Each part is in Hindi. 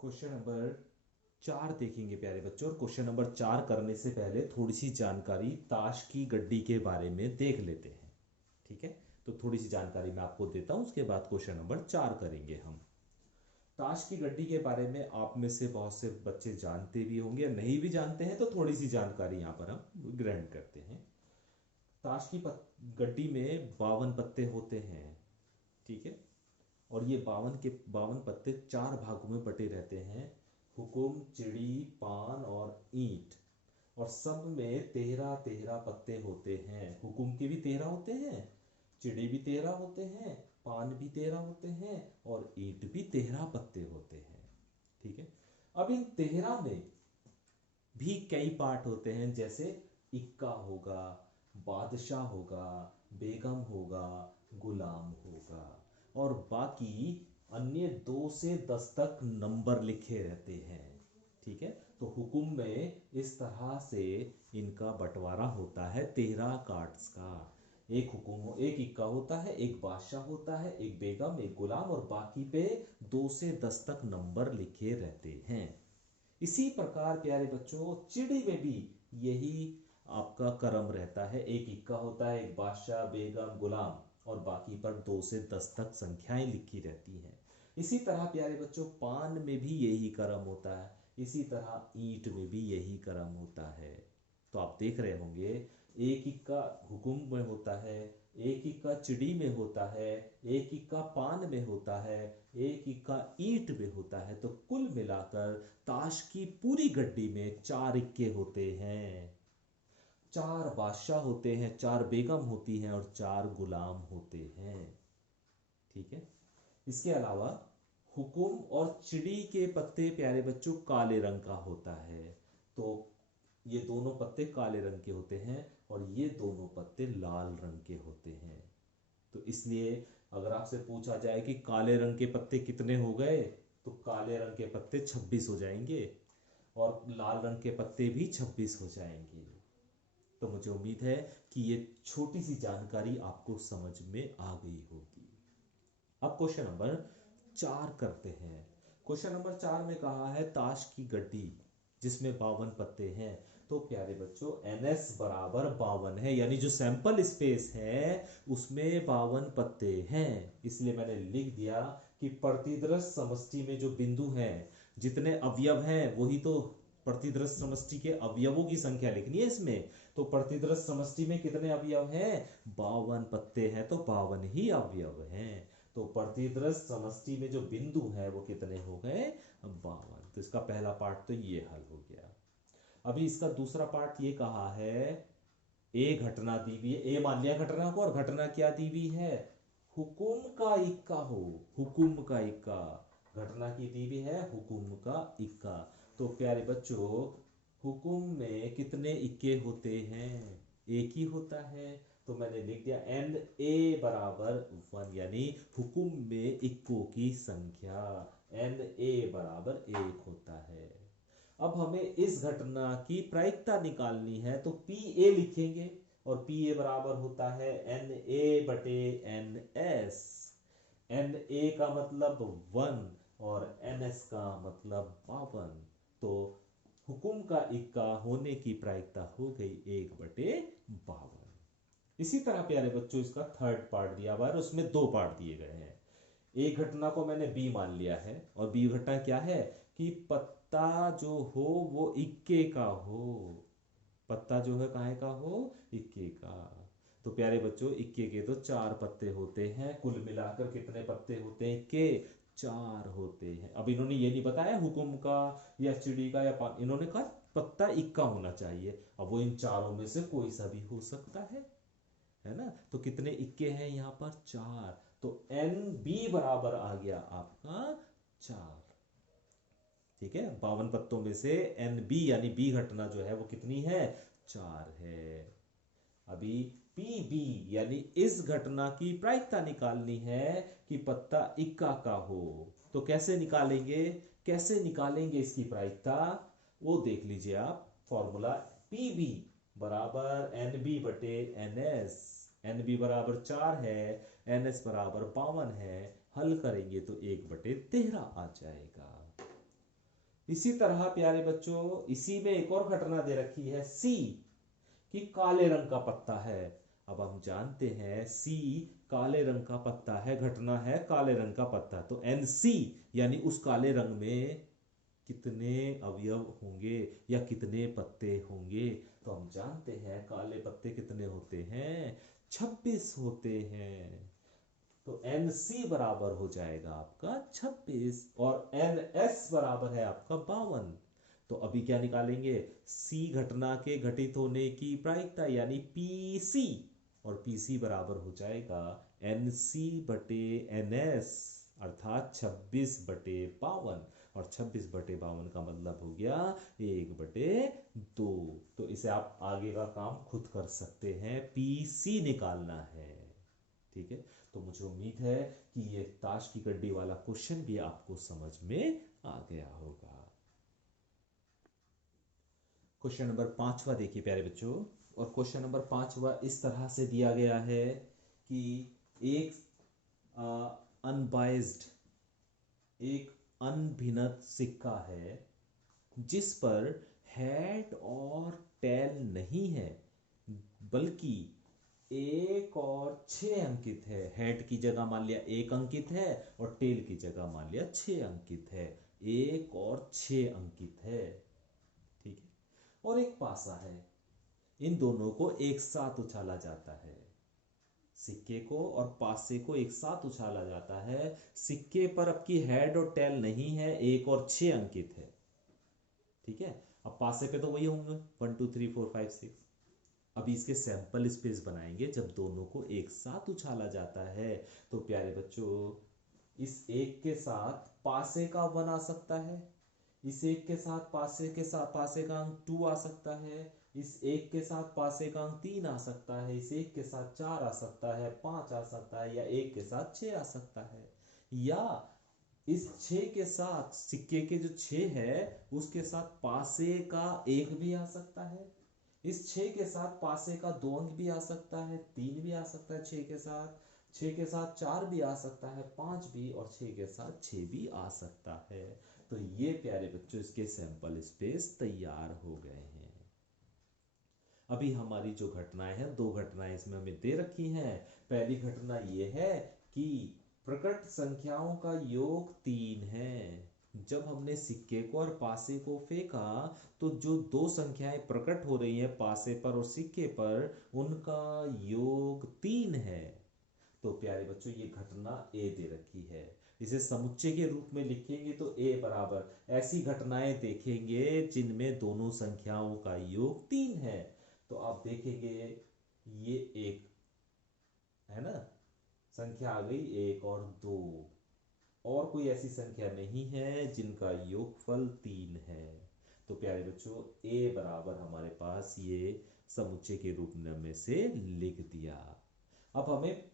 क्वेश्चन नंबर 4 देखेंगे प्यारे बच्चों। और क्वेश्चन नंबर 4 करने से पहले थोड़ी सी जानकारी ताश की गड्डी के बारे में देख लेते हैं। ठीक है, तो थोड़ी सी जानकारी मैं आपको देता हूं, उसके बाद क्वेश्चन नंबर 4 करेंगे हम। ताश की गड्डी के बारे में आप में से बहुत से बच्चे जानते भी होंगे या नहीं भी जानते हैं, तो थोड़ी सी जानकारी यहाँ पर हम ग्रहण करते हैं। ताश की गड्डी में 52 पत्ते होते हैं। ठीक है, और ये 52 पत्ते 4 भागों में बटे रहते हैं: हुकुम, चिड़ी, पान और ईंट। और सब में 13-13 पत्ते होते हैं। हुकुम के भी 13 होते हैं, चिड़ी भी 13 होते हैं, पान भी 13 होते हैं और ईंट भी 13 पत्ते होते हैं। ठीक है, अब इन 13 में भी कई पार्ट होते हैं, जैसे इक्का होगा, बादशाह होगा, बेगम होगा, गुलाम होगा, और बाकी अन्य 2 से 10 तक नंबर लिखे रहते हैं। ठीक है, तो हुकुम में इस तरह से इनका बंटवारा होता है 13 कार्ड्स का। एक हुकुम, एक इक्का होता है, एक बादशाह होता है, एक बेगम, एक गुलाम, और बाकी पे 2 से 10 तक नंबर लिखे रहते हैं। इसी प्रकार प्यारे बच्चों, चिड़ी में भी यही आपका क्रम रहता है। एक इक्का होता है, एक बादशाह, बेगम, गुलाम, और बाकी पर 2 से 10 तक संख्याएं लिखी रहती हैं। इसी तरह प्यारे बच्चों, पान में भी यही क्रम होता है। इसी तरह ईंट में भी यही क्रम होता है। तो आप देख रहे होंगे, एक इक्का हुकुम में होता है, एक इक्का चिड़ी में होता है, एक इक्का पान में होता है, एक इक्का ईंट में होता है। तो कुल मिलाकर ताश की पूरी गड्डी में 4 इक्के होते हैं, 4 बादशाह होते हैं, 4 बेगम होती हैं और 4 गुलाम होते हैं। ठीक है, इसके अलावा हुकुम और चिड़ी के पत्ते प्यारे बच्चों काले रंग का होता है। तो ये दोनों पत्ते काले रंग के होते हैं और ये दोनों पत्ते लाल रंग के होते हैं। तो इसलिए अगर आपसे पूछा जाए कि काले रंग के पत्ते कितने हो गए, तो काले रंग के पत्ते 26 हो जाएंगे और लाल रंग के पत्ते भी 26 हो जाएंगे। तो मुझे उम्मीद है कि ये छोटी सी जानकारी आपको समझ में आ गई होगी। अब क्वेश्चन नंबर 4 करते हैं। क्वेश्चन नंबर 4 में कहा है ताश की गड्डी जिसमें 52 पत्ते हैं। तो प्यारे बच्चों, NS बराबर 52 है, यानी जो सैंपल स्पेस है उसमें 52 पत्ते हैं। इसलिए मैंने लिख दिया कि प्रतिदृश समष्टि में जो बिंदु हैं, जितने अवयव हैं वही तो प्रतिदृश समष्टि के अवयवों की संख्या लिखनी है इसमें। तो प्रतिदृश समष्टि में कितने अवयव हैं? 52 पत्ते हैं, तो 52 ही अवयव हैं। तो प्रतिदृश समष्टि में जो बिंदु है वो कितने हो गए? 52। तो इसका पहला पार्ट तो ये हल हो गया। अभी इसका दूसरा पार्ट ये कहा है, ए घटना दी हुई है, ए मान लिया घटना को, और घटना क्या दी हुई है? हुकुम का इक्का हो, हुकुम का इक्का। घटना की दी हुई है हुकुम का इक्का। तो प्यारे बच्चों, हुकुम में कितने इक्के होते हैं? एक ही होता है। तो मैंने लिख दिया NA बराबर 1, यानी हुकुम में इक्कों की संख्या NA बराबर 1 होता है। अब हमें इस घटना की प्रायिकता निकालनी है, तो PA लिखेंगे, और PA बराबर होता है NA बटे NS। NA का मतलब 1 और NS का मतलब 52। तो हुकुम का इक्का होने की प्रायिकता हो गई 1/52। इसी तरह प्यारे बच्चों, इसका थर्ड पार्ट दिया हुआ है, उसमें 2 पार्ट दिए गए हैं। एक घटना को मैंने बी मान लिया है, और बी घटना क्या है कि पत्ता जो हो वो इक्के का हो। पत्ता जो है काहे का हो? इक्के का। तो प्यारे बच्चों, इक्के के तो 4 पत्ते होते हैं। कुल मिलाकर कितने पत्ते होते हैं इक्के? 4 होते हैं। अब इन्होंने ये नहीं बताया हुकुम का या चिड़ी का या इन्होंने कहा पत्ता इक्का होना चाहिए। अब वो इन चारों में से कोई सा भी हो सकता है ना। तो कितने इक्के हैं यहाँ पर? 4। तो NB बराबर आ गया आपका 4। ठीक है, 52 पत्तों में से NB यानी बी घटना जो है वो कितनी है? 4 है। अभी PB यानी इस घटना की प्रायिकता निकालनी है कि पत्ता इक्का का हो। तो कैसे निकालेंगे? कैसे निकालेंगे इसकी प्रायिकता? वो देख लीजिए आप। फॉर्मूला PB बराबर NB बटे NS। NB बराबर 4 है, NS बराबर 52 है। हल करेंगे तो 1/13 आ जाएगा। इसी तरह प्यारे बच्चों इसी में एक और घटना दे रखी है सी, कि काले रंग का पत्ता है। अब हम जानते हैं सी काले रंग का पत्ता है, घटना है काले रंग का पत्ता, तो एन सी यानी उस काले रंग में कितने अवयव होंगे या कितने पत्ते होंगे। तो हम जानते हैं काले पत्ते कितने होते हैं, 26 होते हैं। तो एन सी बराबर हो जाएगा आपका 26 और एन एस बराबर है आपका 52। तो अभी क्या निकालेंगे, सी घटना के घटित होने की प्रायिकता यानी पीसी, और पीसी बराबर हो जाएगा एन सी बटे एन एस, अर्थात 26/52। और 26/52 का मतलब हो गया 1/2। तो इसे आप आगे का काम खुद कर सकते हैं, पीसी निकालना है। ठीक है, तो मुझे उम्मीद है कि ये ताश की गड्डी वाला क्वेश्चन भी आपको समझ में आ गया होगा। क्वेश्चन नंबर 5वां देखिए प्यारे बच्चों, और क्वेश्चन नंबर 5वां इस तरह से दिया गया है कि एक अनबाइज्ड, एक अनभिन्नत सिक्का है जिस पर हेड और टेल नहीं है, बल्कि 1 और 6 अंकित है। हेड की जगह मान लिया 1 अंकित है और टेल की जगह मान लिया 6 अंकित है, 1 और 6 अंकित है। ठीक है, और एक पासा है, इन दोनों को एक साथ उछाला जाता है। सिक्के को और पासे को एक साथ उछाला जाता है। सिक्के पर अब की हेड और टेल नहीं है, 1 और 6 अंकित है। ठीक है, अब पासे पे तो वही होंगे 1 2 3 4 5 6। अभी इसके सैंपल स्पेस बनाएंगे जब दोनों को एक साथ उछाला जाता है। तो प्यारे बच्चों इस एक के साथ पासे का 1 आ सकता है, इस एक के साथ पासे का अंक 2 आ सकता है, इस एक के साथ पासे का अंक 3 आ सकता है, इस एक के साथ 4 आ सकता है, 5 आ सकता है, या एक के साथ 6 आ सकता है, या इस 6 के साथ सिक्के के जो 6 है उसके साथ पासे का 1 भी आ सकता है, इस 6 के साथ पासे का 2 अंक भी आ सकता है, 3 भी आ सकता है, 6 के साथ 4 भी आ सकता है, 5 भी, और 6 के साथ 6 भी आ सकता है। तो ये प्यारे बच्चों इसके सैंपल स्पेस तैयार हो गए हैं। अभी हमारी जो घटनाएं हैं, 2 घटनाएं इसमें हमें दे रखी हैं। पहली घटना ये है कि प्रकट संख्याओं का योग 3 है। जब हमने सिक्के को और पासे को फेंका तो जो 2 संख्याएं प्रकट हो रही हैं पासे पर और सिक्के पर, उनका योग 3 है। तो प्यारे बच्चों ये घटना ए दे रखी है। इसे समुच्चय के रूप में लिखेंगे तो ए बराबर, ऐसी घटनाएं देखेंगे जिनमें दोनों संख्याओं का योग 3 है। तो आप देखेंगे ये एक है ना, संख्या आ गई 1 और 2, और कोई ऐसी संख्या नहीं है जिनका योगफल 3 है। तो प्यारे बच्चों ए बराबर हमारे पास ये समुच्चय के रूप में से लिख दिया। अब हमें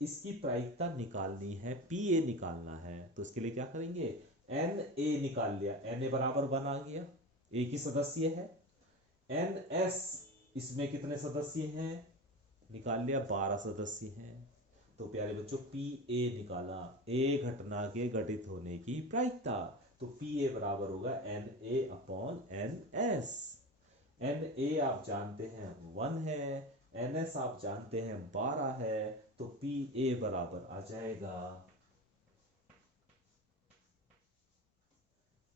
इसकी प्रायिकता निकालनी है, पी ए निकालना है। तो इसके लिए क्या करेंगे, एन ए निकाल लिया, एन ए बराबर 1 आ गया, एक ही सदस्य है। एन एस, इसमें कितने सदस्य हैं, निकाल लिया 12 सदस्य हैं। तो प्यारे बच्चों पी ए निकाला, ए घटना के घटित होने की प्रायिकता। तो पी ए बराबर होगा N A upon N S. N A आप जानते हैं 1 है, एन एस आप जानते हैं 12 है। तो पी ए बराबर आ जाएगा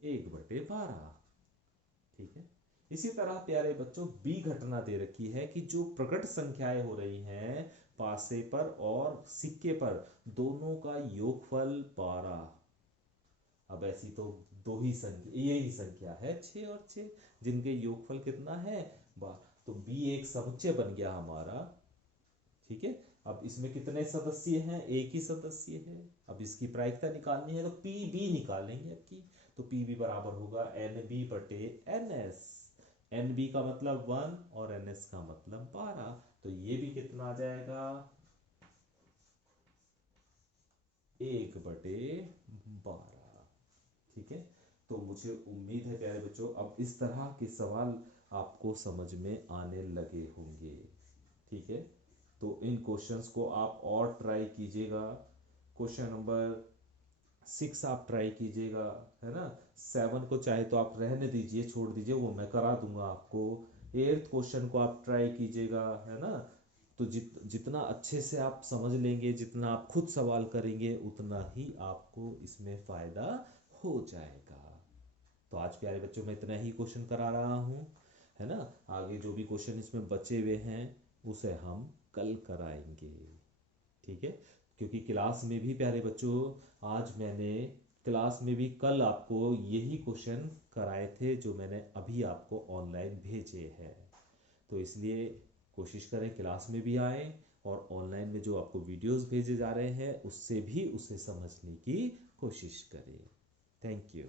1/12। ठीक है, इसी तरह प्यारे बच्चों बी घटना दे रखी है कि जो प्रकट संख्याएं हो रही हैं पासे पर और सिक्के पर, दोनों का योगफल 12। अब ऐसी तो दो ही संख्या, यही संख्या है 6 और 6, जिनके योगफल कितना है 12। तो बी एक समुच्चय बन गया हमारा। ठीक है, अब इसमें कितने सदस्य हैं, एक ही सदस्य है। अब इसकी प्रायिकता निकालनी है तो पी बी निकालेंगे अब की। तो पी बी बराबर होगा एन बी बटे एन एस। एन बी का मतलब 1 और एन एस का मतलब 12। तो ये भी कितना आ जाएगा 1/12। ठीक है, तो मुझे उम्मीद है प्यारे बच्चों अब इस तरह के सवाल आपको समझ में आने लगे होंगे। ठीक है, तो इन क्वेश्चंस को आप और ट्राई कीजिएगा। क्वेश्चन नंबर 6 आप ट्राई कीजिएगा, है ना। 7 को चाहे तो आप रहने दीजिए, छोड़ दीजिए, वो मैं करा दूंगा आपको। 8th क्वेश्चन को आप ट्राई कीजिएगा, है ना। तो जितना अच्छे से आप समझ लेंगे, जितना आप खुद सवाल करेंगे, उतना ही आपको इसमें फ़ायदा हो जाएगा। तो आज प्यारे बच्चों मैं इतना ही क्वेश्चन करा रहा हूँ, है ना। आगे जो भी क्वेश्चन इसमें बचे हुए हैं उसे हम कल कराएंगे, ठीक है। क्योंकि क्लास में भी प्यारे बच्चों, आज मैंने क्लास में भी कल आपको यही क्वेश्चन कराए थे जो मैंने अभी आपको ऑनलाइन भेजे हैं। तो इसलिए कोशिश करें क्लास में भी आए, और ऑनलाइन में जो आपको वीडियोस भेजे जा रहे हैं उससे भी उसे समझने की कोशिश करें। Thank you.